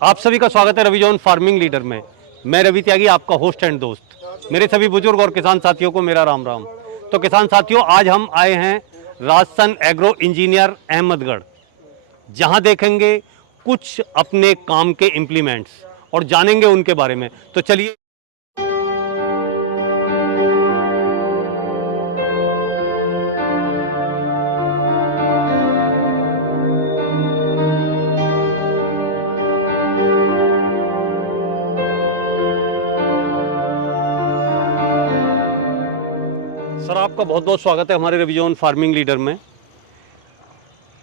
आप सभी का स्वागत है रविजोन फार्मिंग लीडर में। मैं रवि त्यागी, आपका होस्ट एंड दोस्त। मेरे सभी बुजुर्ग और किसान साथियों को मेरा राम राम। तो किसान साथियों, आज हम आए हैं राजसन एग्रो इंजीनियर अहमदगढ़, जहां देखेंगे कुछ अपने काम के इम्प्लीमेंट्स और जानेंगे उनके बारे में। तो चलिए। सर, आपका बहुत बहुत स्वागत है हमारे रविजोन फार्मिंग लीडर में।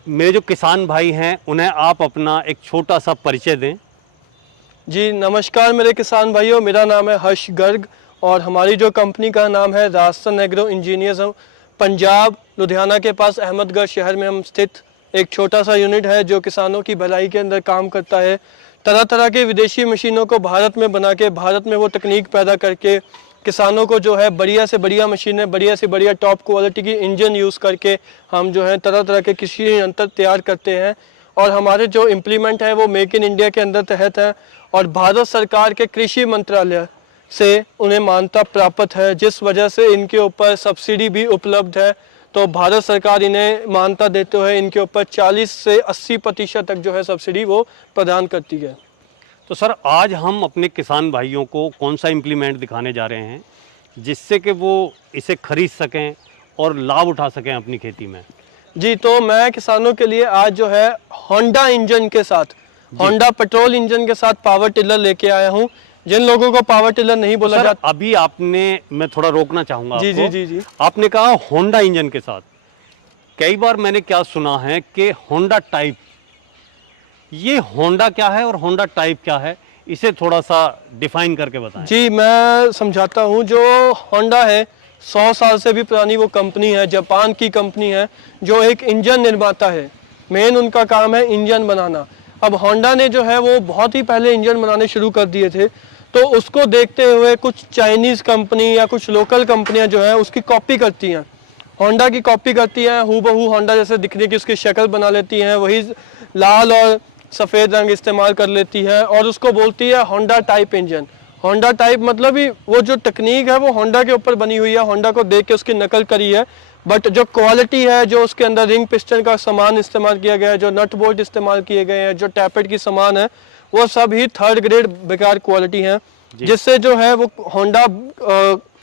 मेरे जो किसान भाई हैं उन्हें आप अपना एक छोटा सा परिचय दें। जी नमस्कार मेरे किसान भाइयों, मेरा नाम है हर्ष गर्ग और हमारी जो कंपनी का नाम है राजसन एग्रो इंजीनियर्स। हम पंजाब लुधियाना के पास अहमदगढ़ शहर में हम स्थित एक छोटा सा यूनिट है जो किसानों की भलाई के अंदर काम करता है। तरह तरह के विदेशी मशीनों को भारत में बना के, भारत में वो तकनीक पैदा करके किसानों को जो है बढ़िया से बढ़िया मशीनें, बढ़िया से बढ़िया टॉप क्वालिटी की इंजन यूज़ करके हम जो है तरह तरह के कृषि यंत्र तैयार करते हैं। और हमारे जो इम्प्लीमेंट है वो मेक इन इंडिया के अंदर तहत है और भारत सरकार के कृषि मंत्रालय से उन्हें मान्यता प्राप्त है, जिस वजह से इनके ऊपर सब्सिडी भी उपलब्ध है। तो भारत सरकार इन्हें मान्यता देते हुए इनके ऊपर 40 से 80% तक जो है सब्सिडी वो प्रदान करती है। तो सर, आज हम अपने किसान भाइयों को कौन सा इम्प्लीमेंट दिखाने जा रहे हैं जिससे कि वो इसे खरीद सकें और लाभ उठा सकें अपनी खेती में? जी, तो मैं किसानों के लिए आज जो है होंडा इंजन के साथ, होंडा पेट्रोल इंजन के साथ पावर टिलर लेके आया हूँ। जिन लोगों को पावर टिलर नहीं बोला जाता, अभी आपने, मैं थोड़ा रोकना चाहूँगा जी आपको। जी जी जी आपने कहा होंडा इंजन के साथ। कई बार मैंने क्या सुना है कि होंडा टाइप, ये होंडा क्या है और होंडा टाइप क्या है, इसे थोड़ा सा डिफाइन करके बताएं। जी, मैं समझाता हूँ। जो होंडा है 100 साल से भी पुरानी वो कंपनी है, जापान की कंपनी है जो एक इंजन निर्माता है। मेन उनका काम है इंजन बनाना। अब होंडा ने जो है वो बहुत ही पहले इंजन बनाने शुरू कर दिए थे, तो उसको देखते हुए कुछ चाइनीज़ कंपनी या कुछ लोकल कंपनियां जो है उसकी कॉपी करती हैं, होंडा की कॉपी करती हैं। हूबहू होंडा जैसे दिखने की उसकी शक्ल बना लेती हैं, वही लाल और सफ़ेद रंग इस्तेमाल कर लेती है और उसको बोलती है Honda type engine. Honda type मतलब ही वो जो तकनीक है वो होंडा के ऊपर बनी हुई है, होंडा को देख के उसकी नकल करी है। बट जो क्वालिटी है, जो उसके अंदर रिंग पिस्टन का सामान इस्तेमाल किया गया है, जो नट बोल्ट इस्तेमाल किए गए हैं, जो टैपेट की सामान है, वो सब ही 3rd ग्रेड बेकार क्वालिटी है, जिससे जो है वो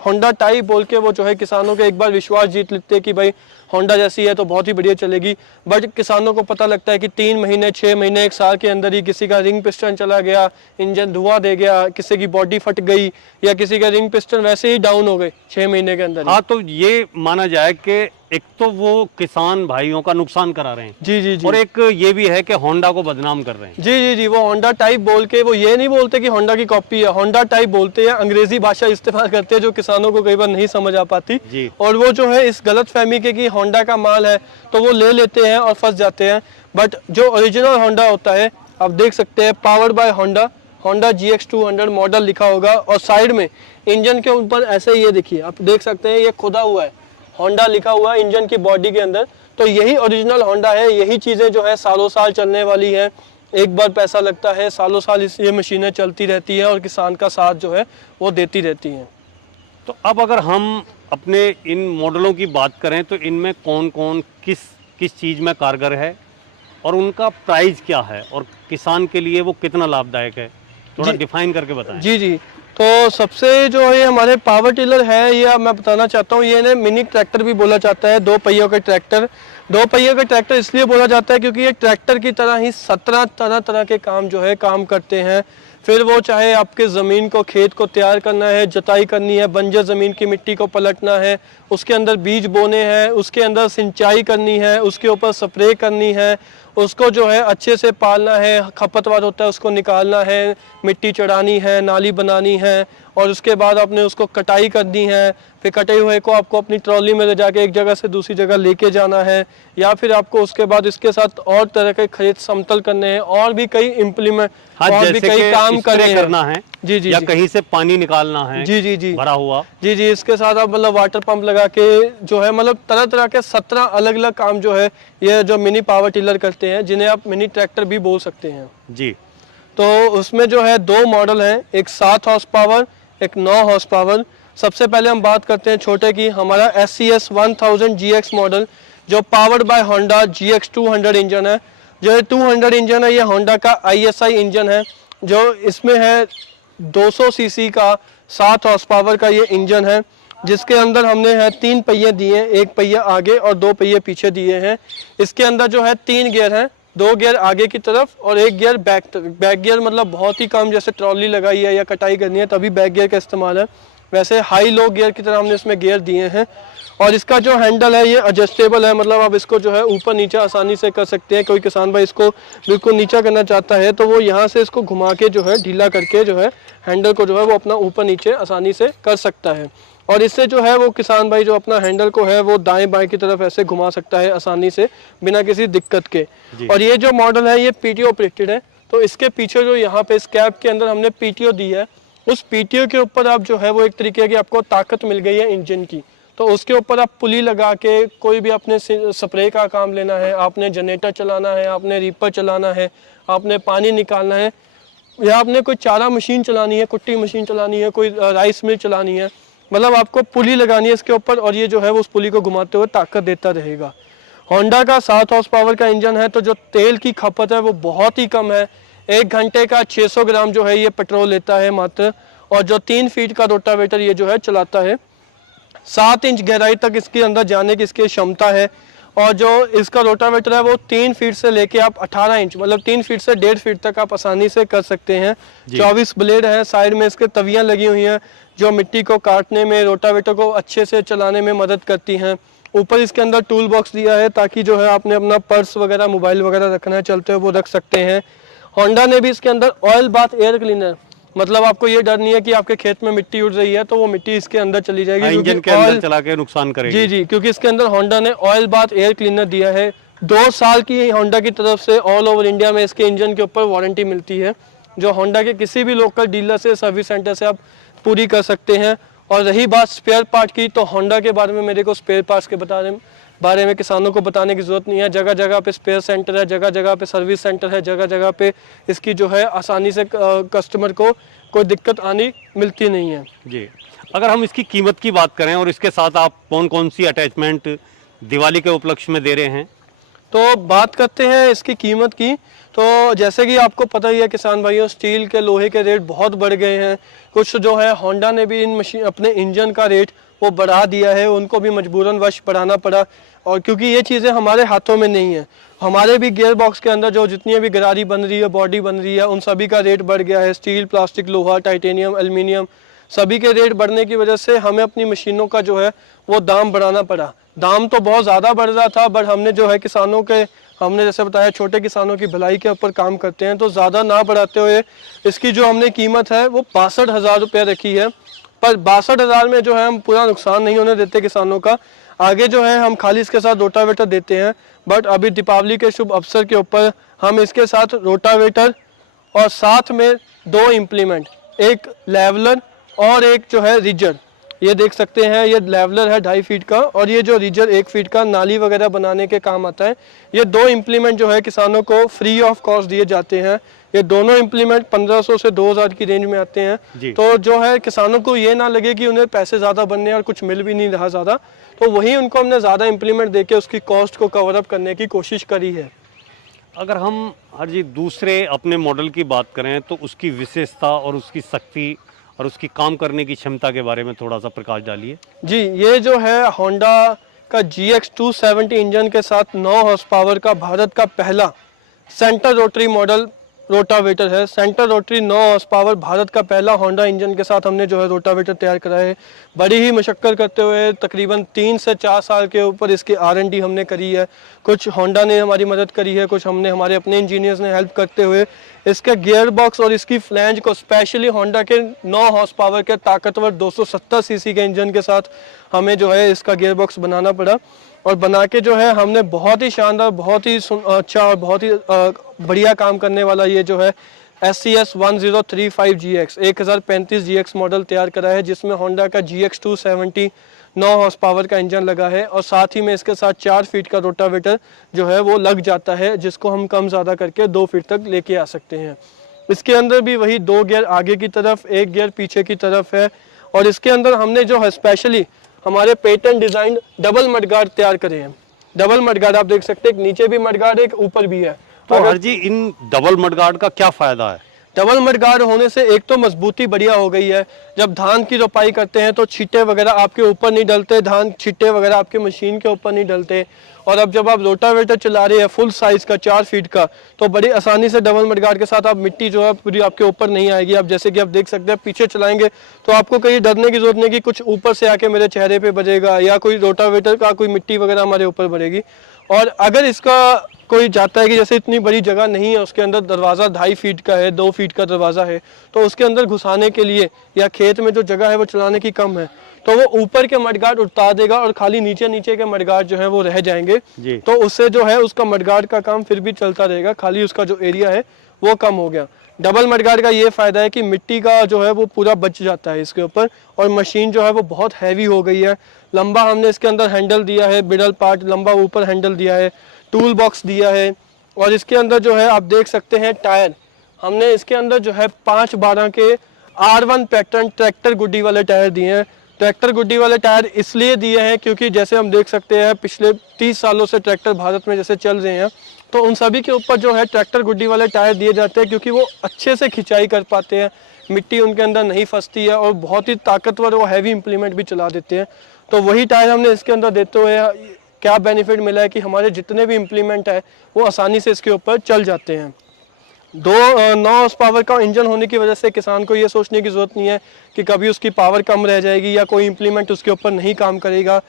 होंडा टाइप बोल के वो जो है किसानों के एक बार विश्वास जीत लेते हैं कि भाई होंडा जैसी है तो बहुत ही बढ़िया चलेगी। बट किसानों को पता लगता है कि 3 महीने 6 महीने 1 साल के अंदर ही किसी का रिंग पिस्टन चला गया, इंजन धुआं दे गया, किसी की बॉडी फट गई या किसी का रिंग पिस्टन वैसे ही डाउन हो गए 6 महीने के अंदर। हाँ, तो ये माना जाए कि एक तो वो किसान भाइयों का नुकसान करा रहे हैं, जी जी जी, और एक ये भी है कि होंडा को बदनाम कर रहे हैं। जी जी जी, वो होंडा टाइप बोल के, वो ये नहीं बोलते कि होंडा की कॉपी है, होंडा टाइप बोलते हैं। अंग्रेजी भाषा इस्तेमाल करते हैं जो किसानों को कई बार नहीं समझ आ पाती जी। और वो जो है इस गलत फहमी के कि होंडा का माल है तो वो ले लेते हैं और फंस जाते हैं। बट जो ओरिजिनल होंडा होता है, आप देख सकते हैं powered by Honda, Honda GX200 model लिखा होगा और साइड में इंजन के ऊपर ऐसे ये देखिए, आप देख सकते हैं ये खुदा हुआ है, होंडा लिखा हुआ है इंजन की बॉडी के अंदर। तो यही ओरिजिनल होंडा है, यही चीज़ें जो है सालों साल चलने वाली है। एक बार पैसा लगता है, सालों साल ये मशीनें चलती रहती है और किसान का साथ जो है वो देती रहती हैं। तो अब अगर हम अपने इन मॉडलों की बात करें तो इनमें कौन कौन किस चीज़ में कारगर है और उनका प्राइस क्या है और किसान के लिए वो कितना लाभदायक है, थोड़ा डिफाइन करके बताएं। जी जी, तो सबसे जो है हमारे पावर टिलर है, या मैं बताना चाहता हूँ, ये ना मिनी ट्रैक्टर भी बोला जाता है। 2 पहियों के ट्रैक्टर, 2 पहियों के ट्रैक्टर इसलिए बोला जाता है क्योंकि ये ट्रैक्टर की तरह ही 17 तरह के काम जो है काम करते हैं। फिर वो चाहे आपके ज़मीन को, खेत को तैयार करना है, जुताई करनी है, बंजर ज़मीन की मिट्टी को पलटना है, उसके अंदर बीज बोने हैं, उसके अंदर सिंचाई करनी है, उसके ऊपर स्प्रे करनी है, उसको जो है अच्छे से पालना है, खपतवार होता है उसको निकालना है, मिट्टी चढ़ानी है, नाली बनानी है और उसके बाद आपने उसको कटाई करनी है। फिर कटे हुए को आपको अपनी ट्रॉली में ले जाके एक जगह से दूसरी जगह लेके जाना है, या फिर आपको उसके बाद इसके साथ और तरह के खेत समतल करने हैं और भी कई इम्प्लीमेंट, और भी कई काम करना है। जी जी, या कहीं से पानी निकालना है, जी जी जी, भरा हुआ। जी जी, इसके साथ आप मतलब वाटर पंप लगा के जो है मतलब तरह तरह के 17 अलग अलग काम जो है ये जो मिनी पावर टिलर करते हैं, जिन्हें आप मिनी ट्रैक्टर भी बोल सकते हैं। जी, तो उसमें जो है 2 मॉडल हैं, एक 7 हॉर्स पावर, एक 9 हॉर्स पावर। सबसे पहले हम बात करते हैं छोटे की, हमारा SCS 1000 GX मॉडल जो powered by Honda GX 200 engine है। जो ये 200 इंजन है ये होंडा का ISI इंजन है, जो इसमें है 200 सीसी का 7 हॉर्स पावर का ये इंजन है, जिसके अंदर हमने है 3 पहिए दिए हैं, एक पहिया आगे और 2 पहिए पीछे दिए हैं। इसके अंदर जो है 3 गियर हैं, 2 गियर आगे की तरफ और 1 गियर बैक गियर, मतलब बहुत ही कम, जैसे ट्रॉली लगाई है या कटाई करनी है तभी बैक गियर का इस्तेमाल है। वैसे हाई लो गियर की तरह हमने इसमें गियर दिए हैं। और इसका जो हैंडल है ये एडजस्टेबल है, मतलब आप इसको जो है ऊपर नीचे आसानी से कर सकते हैं। कोई किसान भाई इसको बिल्कुल नीचा करना चाहता है तो वो यहाँ से इसको घुमा के जो है ढीला करके जो है हैंडल को जो है वो अपना ऊपर नीचे आसानी से कर सकता है। और इससे जो है वो किसान भाई जो अपना हैंडल को है वो दाएं बाएं की तरफ ऐसे घुमा सकता है आसानी से बिना किसी दिक्कत के। और ये जो मॉडल है ये PTO ऑपरेटेड है, तो इसके पीछे जो यहाँ पे इस कैप के अंदर हमने PTO दी है, उस PTO के ऊपर आप जो है वो एक तरीके की आपको ताकत मिल गई है इंजन की। तो उसके ऊपर आप पुली लगा के कोई भी अपने स्प्रे का काम लेना है, आपने जनरेटर चलाना है, आपने रीपर चलाना है, आपने पानी निकालना है, या आपने कोई चारा मशीन चलानी है, कुट्टी मशीन चलानी है, कोई राइस मिल चलानी है, मतलब आपको पुली लगानी है इसके ऊपर और ये जो है वो उस पुली को घुमाते हुए ताकत देता रहेगा। होंडा का 7 हॉर्स पावर का इंजन है, तो जो तेल की खपत है वो बहुत ही कम है। 1 घंटे का 600 ग्राम जो है ये पेट्रोल लेता है मात्र। और जो 3 फीट का रोटावेटर ये जो है चलाता है, 7 इंच गहराई तक इसके अंदर जाने की इसकी क्षमता है। और जो इसका रोटावेटर है वो 3 फीट से लेके आप 18 इंच, मतलब 3 फीट से 1.5 फीट तक आप आसानी से कर सकते हैं। 24 ब्लेड है, साइड में इसके तवियां लगी हुई हैं जो मिट्टी को काटने में, रोटावेटर को अच्छे से चलाने में मदद करती हैं। ऊपर इसके अंदर टूल बॉक्स दिया है ताकि जो है आपने अपना पर्स वगैरह, मोबाइल वगैरह रखना है चलते हुए वो रख सकते हैं। होंडा ने भी इसके अंदर ऑयल बाथ एयर क्लीनर, मतलब आपको ये डर नहीं है कि आपके खेत में मिट्टी उड़ रही है तो वो मिट्टी इसके अंदर चली जाएगी, इंजन के अंदर चला के नुकसान करेगी। जी जी, क्योंकि इसके अंदर होंडा ने ऑयल बाथ एयर क्लीनर दिया है। 2 साल की होंडा की तरफ से ऑल ओवर इंडिया में इसके इंजन के ऊपर वारंटी मिलती है, जो होंडा के किसी भी लोकल डीलर से, सर्विस सेंटर से आप पूरी कर सकते हैं। और रही बात स्पेयर पार्ट की, तो होंडा के बारे में मेरे को स्पेयर पार्ट्स के बारे में किसानों को बताने की ज़रूरत नहीं है। जगह जगह पे स्पेयर सेंटर है, जगह जगह पे सर्विस सेंटर है, जगह जगह पे इसकी जो है आसानी से कस्टमर को कोई दिक्कत आनी मिलती नहीं है। जी, अगर हम इसकी कीमत की बात करें और इसके साथ आप कौन कौन सी अटैचमेंट दिवाली के उपलक्ष्य में दे रहे हैं, तो बात करते हैं इसकी कीमत की। तो जैसे कि आपको पता ही है किसान भाइयों, स्टील के, लोहे के रेट बहुत बढ़ गए हैं। कुछ जो है होंडा ने भी इन मशीन अपने इंजन का रेट वो बढ़ा दिया है, उनको भी मजबूरन वश बढ़ाना पड़ा। और क्योंकि ये चीज़ें हमारे हाथों में नहीं है, हमारे भी गियर बॉक्स के अंदर जो जितनी भी गरारी बन रही है, बॉडी बन रही है, उन सभी का रेट बढ़ गया है। स्टील, प्लास्टिक, लोहा, टाइटेनियम, एल्युमिनियम, सभी के रेट बढ़ने की वजह से हमें अपनी मशीनों का जो है वो दाम बढ़ाना पड़ा। दाम तो बहुत ज़्यादा बढ़ रहा था, बट हमने जो है किसानों के, हमने जैसे बताया छोटे किसानों की भलाई के ऊपर काम करते हैं, तो ज़्यादा ना बढ़ाते हुए इसकी जो हमने कीमत है वो 62,000 रुपये रखी है। पर 62,000 में जो है हम पूरा नुकसान नहीं होने देते किसानों का। आगे जो है हम खाली इसके साथ रोटावेटर देते हैं, बट अभी दीपावली के शुभ अवसर के ऊपर हम इसके साथ रोटावेटर और साथ में 2 इम्प्लीमेंट, एक लेवलर और एक जो है रिजर, ये देख सकते हैं, ये लेवलर है 2.5 फीट का और ये जो रिजर 1 फीट का नाली वगैरह बनाने के काम आता है। ये 2 इम्प्लीमेंट जो है किसानों को फ्री ऑफ कॉस्ट दिए जाते हैं। ये दोनों इम्प्लीमेंट 1500 से 2000 की रेंज में आते हैं। तो जो है किसानों को ये ना लगे कि उन्हें पैसे ज़्यादा बनने और कुछ मिल भी नहीं रहा ज़्यादा, तो वही उनको हमने ज़्यादा इम्प्लीमेंट दे के उसकी कॉस्ट को कवर अप करने की कोशिश करी है। अगर हम हर जी दूसरे अपने मॉडल की बात करें तो उसकी विशेषता और उसकी शक्ति और उसकी काम करने की क्षमता के बारे में थोड़ा सा प्रकाश डालिए। जी, ये जो है होंडा का GX 270 इंजन के साथ 9 हॉर्स पावर का भारत का पहला सेंटर रोटरी मॉडल रोटावेटर है। Centre rotary 9 horse power Bharat का पहला होंडा इंजन के साथ हमने जो है रोटावेटर तैयार करा है। बड़ी ही मशक्कत करते हुए तकरीबन 3 से 4 साल के ऊपर इसकी R&D हमने करी है। कुछ होंडा ने हमारी मदद करी है, कुछ हमने हमारे अपने इंजीनियर्स ने हेल्प करते हुए इसके गियर बॉक्स और इसकी फ्लैंज को स्पेशली होंडा के 9 हॉर्स पावर के ताकतवर 270 सीसी के इंजन के साथ हमें जो है इसका गियर बॉक्स बनाना पड़ा। और बना के जो है हमने बहुत ही शानदार, बहुत ही अच्छा और बहुत ही बढ़िया काम करने वाला ये जो है SCS 1035 GX 1035 GX मॉडल तैयार करा है, जिसमें होंडा का GX 270 9 हॉर्स पावर का इंजन लगा है और साथ ही में इसके साथ 4 फीट का रोटावेटर जो है वो लग जाता है, जिसको हम कम ज़्यादा करके 2 फीट तक लेके आ सकते हैं। इसके अंदर भी वही 2 गियर आगे की तरफ, 1 गियर पीछे की तरफ है। और इसके अंदर हमने जो है स्पेशली हमारे पेटेंट डिजाइन डबल मडगार्ड तैयार करे हैं। डबल मडगार्ड आप देख सकते हैं, एक नीचे भी मडगार्ड एक ऊपर भी है। तो हर जी इन डबल मडगार्ड का क्या फायदा है? डबल मडगार्ड होने से एक तो मजबूती बढ़िया हो गई है। जब धान की रोपाई करते हैं तो छींटे वगैरह आपके ऊपर नहीं डलते, धान छींटे वगैरह आपके मशीन के ऊपर नहीं डलते। और अब जब आप रोटावेटर चला रहे हैं फुल साइज का 4 फीट का, तो बड़ी आसानी से डबल मडगार्ड के साथ आप मिट्टी जो है पूरी आपके ऊपर नहीं आएगी। आप जैसे कि आप देख सकते हैं पीछे चलाएंगे तो आपको कहीं डरने की जरूरत नहीं कि कुछ ऊपर से आके मेरे चेहरे पे बजेगा या कोई रोटावेटर का कोई मिट्टी वगैरह हमारे ऊपर बनेगी। और अगर इसका कोई जाता है कि जैसे इतनी बड़ी जगह नहीं है, उसके अंदर दरवाज़ा 2.5 फीट का है, 2 फीट का दरवाज़ा है, तो उसके अंदर घुसाने के लिए या खेत में जो जगह है वो चलाने की कम है, तो वो ऊपर के मडगार्ड उतार देगा और खाली नीचे नीचे के मडगार्ड जो है वो रह जाएंगे। तो उससे जो है उसका मडगार्ड का काम फिर भी चलता रहेगा, खाली उसका जो एरिया है वो कम हो गया। डबल मडगार्ड का ये फायदा है कि मिट्टी का जो है वो पूरा बच जाता है इसके ऊपर, और मशीन जो है वो बहुत हैवी हो गई है। लंबा हमने इसके अंदर हैंडल दिया है, मिडल पार्ट लंबा ऊपर हैंडल दिया है, टूल बॉक्स दिया है। और इसके अंदर जो है आप देख सकते हैं टायर, हमने इसके अंदर जो है 5/12 के R1 पैटर्न ट्रैक्टर गुड्डी वाले टायर दिए हैं। ट्रैक्टर गुड्डी वाले टायर इसलिए दिए हैं क्योंकि जैसे हम देख सकते हैं पिछले 30 सालों से ट्रैक्टर भारत में जैसे चल रहे हैं, तो उन सभी के ऊपर जो है ट्रैक्टर गुड्डी वाले टायर दिए जाते हैं क्योंकि वो अच्छे से खिंचाई कर पाते हैं, मिट्टी उनके अंदर नहीं फंसती है और बहुत ही ताकतवर वो हैवी इम्प्लीमेंट भी चला देते हैं। तो वही टायर हमने इसके अंदर देते हुए क्या बेनिफिट मिला है कि हमारे जितने भी इम्प्लीमेंट है वो आसानी से इसके ऊपर चल जाते हैं। 9 हॉर्स पावर का इंजन होने की वजह से किसान को ये सोचने की ज़रूरत नहीं है कि कभी उसकी पावर कम रह जाएगी या कोई इम्प्लीमेंट उसके ऊपर नहीं काम करेगा।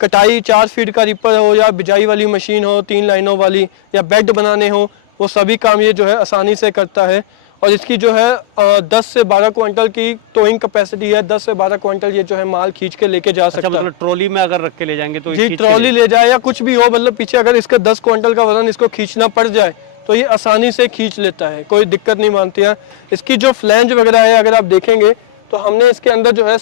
कटाई 4 फीट का रिपर हो या बिजाई वाली मशीन हो 3 लाइनों वाली, या बेड बनाने हो, वो सभी काम ये जो है आसानी से करता है। और इसकी जो है 10 से 12 क्विंटल की टोइंग कैपेसिटी है, 10 से 12 क्विंटल ये जो है माल खींच के लेके जा सकता है। मतलब ट्रॉली में अगर रख के ले जाएंगे तो जी, ट्रॉली ले जाए या कुछ भी हो, मतलब पीछे अगर इसका 10 क्विंटल का वजन इसको खींचना पड़ जाए तो ये आसानी से खींच लेता है, कोई दिक्कत नहीं मानती है। इसकी जो फ्लैंज वगैरह है अगर आप देखेंगे तो हमने इसके अंदर जो है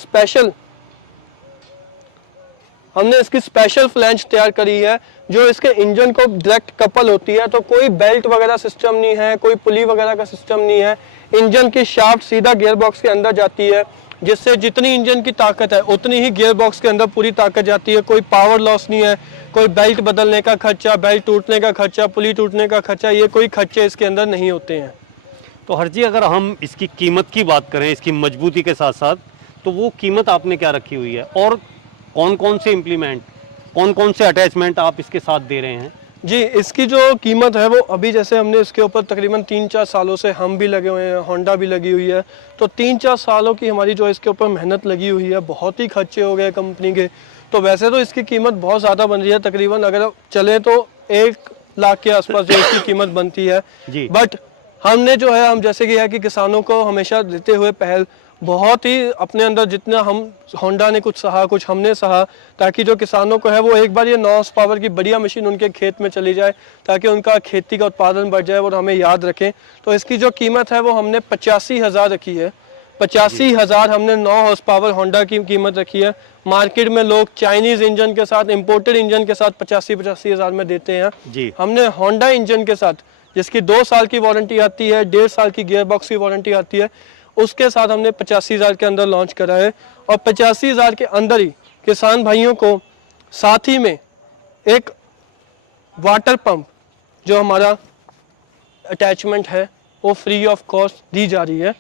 इसकी स्पेशल फ्लैंज तैयार करी है जो इसके इंजन को डायरेक्ट कपल होती है। तो कोई बेल्ट वगैरह सिस्टम नहीं है, कोई पुली वगैरह का सिस्टम नहीं है। इंजन की शाफ्ट सीधा गियर बॉक्स के अंदर जाती है, जिससे जितनी इंजन की ताकत है उतनी ही गियर बॉक्स के अंदर पूरी ताकत जाती है। कोई पावर लॉस नहीं है, कोई बेल्ट बदलने का खर्चा, बेल्ट टूटने का खर्चा, पुली टूटने का खर्चा, ये कोई खर्चे इसके अंदर नहीं होते हैं। तो हर जी अगर हम इसकी कीमत की बात करें, इसकी मजबूती के साथ साथ, तो वो कीमत आपने क्या रखी हुई है और कौन कौन से इम्प्लीमेंट, कौन कौन से अटैचमेंट आप इसके साथ दे रहे हैं? जी, इसकी जो कीमत है वो अभी जैसे हमने इसके ऊपर तकरीबन 3-4 सालों से हम भी लगे हुए हैं, होंडा भी लगी हुई है, तो 3-4 सालों की हमारी जो इसके ऊपर मेहनत लगी हुई है, बहुत ही खर्चे हो गए कंपनी के। तो वैसे तो इसकी कीमत बहुत ज़्यादा बन रही है, तकरीबन अगर चले तो 1 लाख के आसपास जो इसकी कीमत बनती है। बट हमने जो है, हम जैसे कि है कि किसानों को हमेशा देते हुए पहल, बहुत ही अपने अंदर जितना हम होंडा ने कुछ सहा, कुछ हमने सहा, ताकि जो किसानों को है वो एक बार ये 9 हॉर्स पावर की बढ़िया मशीन उनके खेत में चली जाए, ताकि उनका खेती का उत्पादन बढ़ जाए और हमें याद रखें। तो इसकी जो कीमत है वो हमने 85,000 रखी है। 85,000 हमने 9 हॉर्स पावर होंडा की कीमत रखी है। मार्केट में लोग चाइनीज इंजन के साथ, इम्पोर्टेड इंजन के साथ 85,000 में देते हैं। हमने होंडा इंजन के साथ, जिसकी 2 साल की वारंटी आती है, 1.5 साल की गियर बॉक्स की वारंटी आती है, उसके साथ हमने 85,000 के अंदर लॉन्च करा है। और 85,000 के अंदर ही किसान भाइयों को साथ ही में एक वाटर पंप जो हमारा अटैचमेंट है वो फ्री ऑफ कॉस्ट दी जा रही है।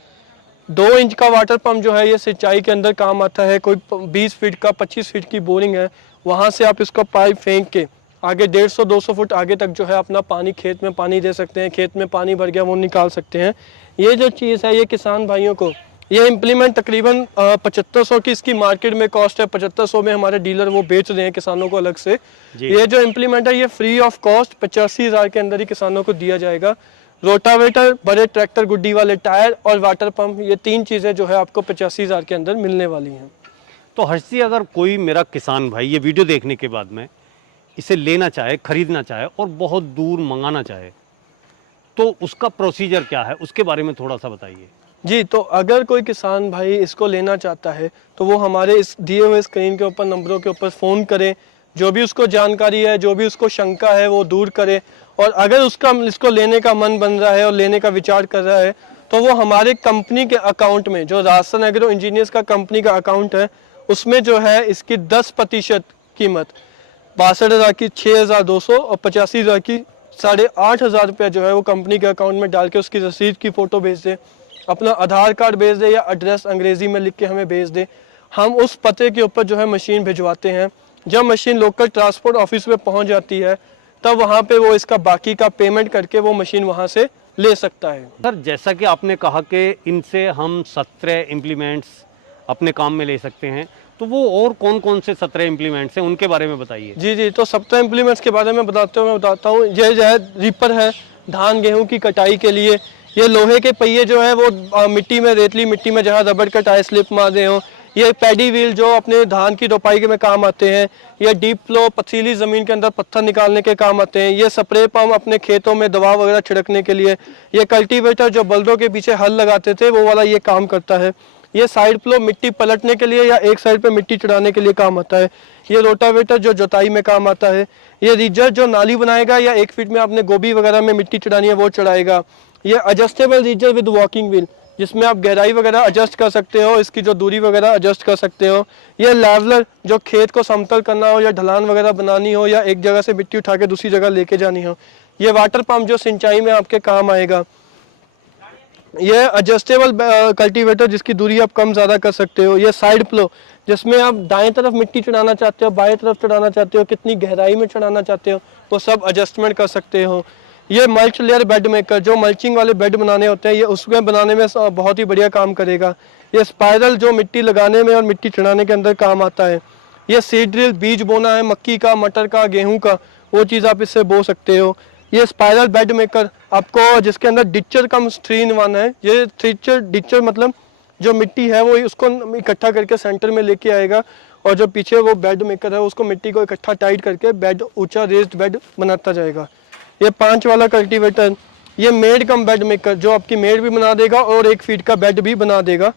2 इंच का वाटर पंप जो है ये सिंचाई के अंदर काम आता है। कोई 20 फीट का 25 फीट की बोरिंग है, वहाँ से आप इसका पाइप फेंक के आगे 150-200 फुट आगे तक जो है अपना पानी, खेत में पानी दे सकते हैं। खेत में पानी भर गया वो निकाल सकते हैं। ये जो चीज़ है ये किसान भाइयों को, ये इम्प्लीमेंट तकरीबन 7500 की इसकी मार्केट में कॉस्ट है। 7500 में हमारे डीलर वो बेच रहे हैं किसानों को अलग से। ये जो इम्प्लीमेंट है ये फ्री ऑफ कॉस्ट 85,000 के अंदर ही किसानों को दिया जाएगा। रोटावेटर, बड़े ट्रैक्टर गुड्डी वाले टायर और वाटर पंप, ये 3 चीज़ें जो है आपको 85,000 के अंदर मिलने वाली हैं। तो हर्ष जी, अगर कोई मेरा किसान भाई ये वीडियो देखने के बाद में इसे लेना चाहे, खरीदना चाहे और बहुत दूर मंगाना चाहे, तो उसका प्रोसीजर क्या है, उसके बारे में थोड़ा सा बताइए। जी, तो अगर कोई किसान भाई इसको लेना चाहता है तो वो हमारे इस दिए हुए स्क्रीन के ऊपर नंबरों के ऊपर फ़ोन करे, जो भी उसको जानकारी है, जो भी उसको शंका है वो दूर करे। और अगर उसका इसको लेने का मन बन रहा है और लेने का विचार कर रहा है तो वो हमारे कंपनी के अकाउंट में, जो राजस्थान एग्रो इंजीनियर्स का कंपनी का अकाउंट है, उसमें जो है इसकी 10% कीमत 62,000 की 6,200 और 85,000 की 8,500 रुपया जो है वो कंपनी के अकाउंट में डाल के उसकी रसीद की फ़ोटो भेज दे, अपना आधार कार्ड भेज दे या एड्रेस अंग्रेज़ी में लिख के हमें भेज दे। हम उस पते के ऊपर जो है मशीन भिजवाते हैं। जब मशीन लोकल ट्रांसपोर्ट ऑफिस में पहुंच जाती है तब वहां पे वो इसका बाकी का पेमेंट करके वो मशीन वहां से ले सकता है। सर, जैसा कि आपने कहा कि इनसे हम 17 इम्प्लीमेंट्स अपने काम में ले सकते हैं, तो वो और कौन कौन से 17 इम्प्लीमेंट्स हैं उनके बारे में बताइए। जी जी, तो 17 इम्प्लीमेंट्स के बारे में मैं बताता हूँ। ये जो है रीपर है धान गेहूं की कटाई के लिए। ये लोहे के पहिए जो है वो मिट्टी में, रेतली मिट्टी में जहाँ रबड़ का टायर स्लिप मार रहे हों। ये पैडी व्हील जो अपने धान की रोपाई के में काम आते हैं। ये डीप फ्लो पथरीली ज़मीन के अंदर पत्थर निकालने के काम आते हैं। ये स्प्रे पंप अपने खेतों में दवा वगैरह छिड़कने के लिए। ये कल्टीवेटर जो बल्दों के पीछे हल लगाते थे वो वाला ये काम करता है। ये साइड फ्लो मिट्टी पलटने के लिए या एक साइड पे मिट्टी चढ़ाने के लिए काम आता है। ये रोटावेटर जो जुताई में काम आता है। ये रीजर जो नाली बनाएगा या 1 फीट में आपने गोभी वगैरह में मिट्टी चढ़ानी है वो चढ़ाएगा। ये एडजस्टेबल रीजर विद वॉकिंग व्हील, जिसमें आप गहराई वगैरह एडजस्ट कर सकते हो, इसकी जो दूरी वगैरह एडजस्ट कर सकते हो। ये लेवलर जो खेत को समतल करना हो या ढलान वगैरह बनानी हो या एक जगह से मिट्टी उठा के दूसरी जगह लेके जानी हो। ये वाटर पंप जो सिंचाई में आपके काम आएगा। ये एडजस्टेबल कल्टीवेटर जिसकी दूरी आप कम ज़्यादा कर सकते हो। ये साइड फ्लो जिसमें आप दाएं तरफ मिट्टी चढ़ाना चाहते हो, बाएं तरफ चढ़ाना चाहते हो, कितनी गहराई में चढ़ाना चाहते हो, वो सब एडजस्टमेंट कर सकते हो। ये मल्च लेयर बेड मेकर, जो मल्चिंग वाले बेड बनाने होते हैं, ये उसमें बनाने में बहुत ही बढ़िया काम करेगा। ये स्पाइरल जो मिट्टी लगाने में और मिट्टी चढ़ाने के अंदर काम आता है। ये सीड ड्रिल, बीज बोना है मक्की का, मटर का, गेहूं का, वो चीज़ आप इससे बो सकते हो। ये स्पाइरल बेड मेकर आपको, जिसके अंदर डिचर कम 3-in-1 है। ये डिचर मतलब जो मिट्टी है वो उसको इकट्ठा करके सेंटर में लेके आएगा, और जो पीछे वो बेड मेकर है उसको मिट्टी को इकट्ठा टाइट करके बेड, ऊंचा रेज्ड बेड बनाता जाएगा। ये 5 वाला कल्टीवेटर, ये मेड कम बेड मेकर, जो आपकी मेड भी बना देगा और 1 फीट का बेड भी बना देगा।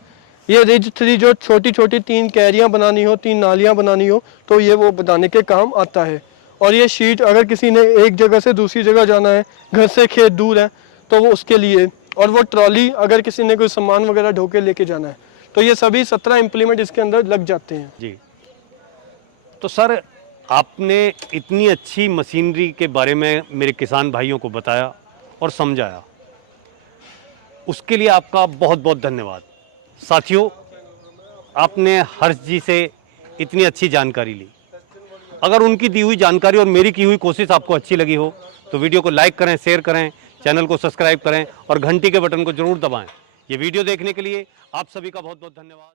ये रिज 3, जो छोटी छोटी 3 क्यारियाँ बनानी हो, 3 नालियाँ बनानी हो, तो ये वो बनाने के काम आता है। और ये शीट, अगर किसी ने एक जगह से दूसरी जगह जाना है, घर से खेत दूर है, तो वो उसके लिए। और वो ट्रॉली, अगर किसी ने कोई सामान वगैरह ढो के लेके जाना है, तो ये सभी 17 इम्प्लीमेंट इसके अंदर लग जाते हैं। जी, तो सर आपने इतनी अच्छी मशीनरी के बारे में मेरे किसान भाइयों को बताया और समझाया, उसके लिए आपका बहुत बहुत धन्यवाद। साथियों, आपने हर्ष जी से इतनी अच्छी जानकारी ली। अगर उनकी दी हुई जानकारी और मेरी की हुई कोशिश आपको अच्छी लगी हो तो वीडियो को लाइक करें, शेयर करें, चैनल को सब्सक्राइब करें और घंटी के बटन को जरूर दबाएं। ये वीडियो देखने के लिए आप सभी का बहुत बहुत धन्यवाद।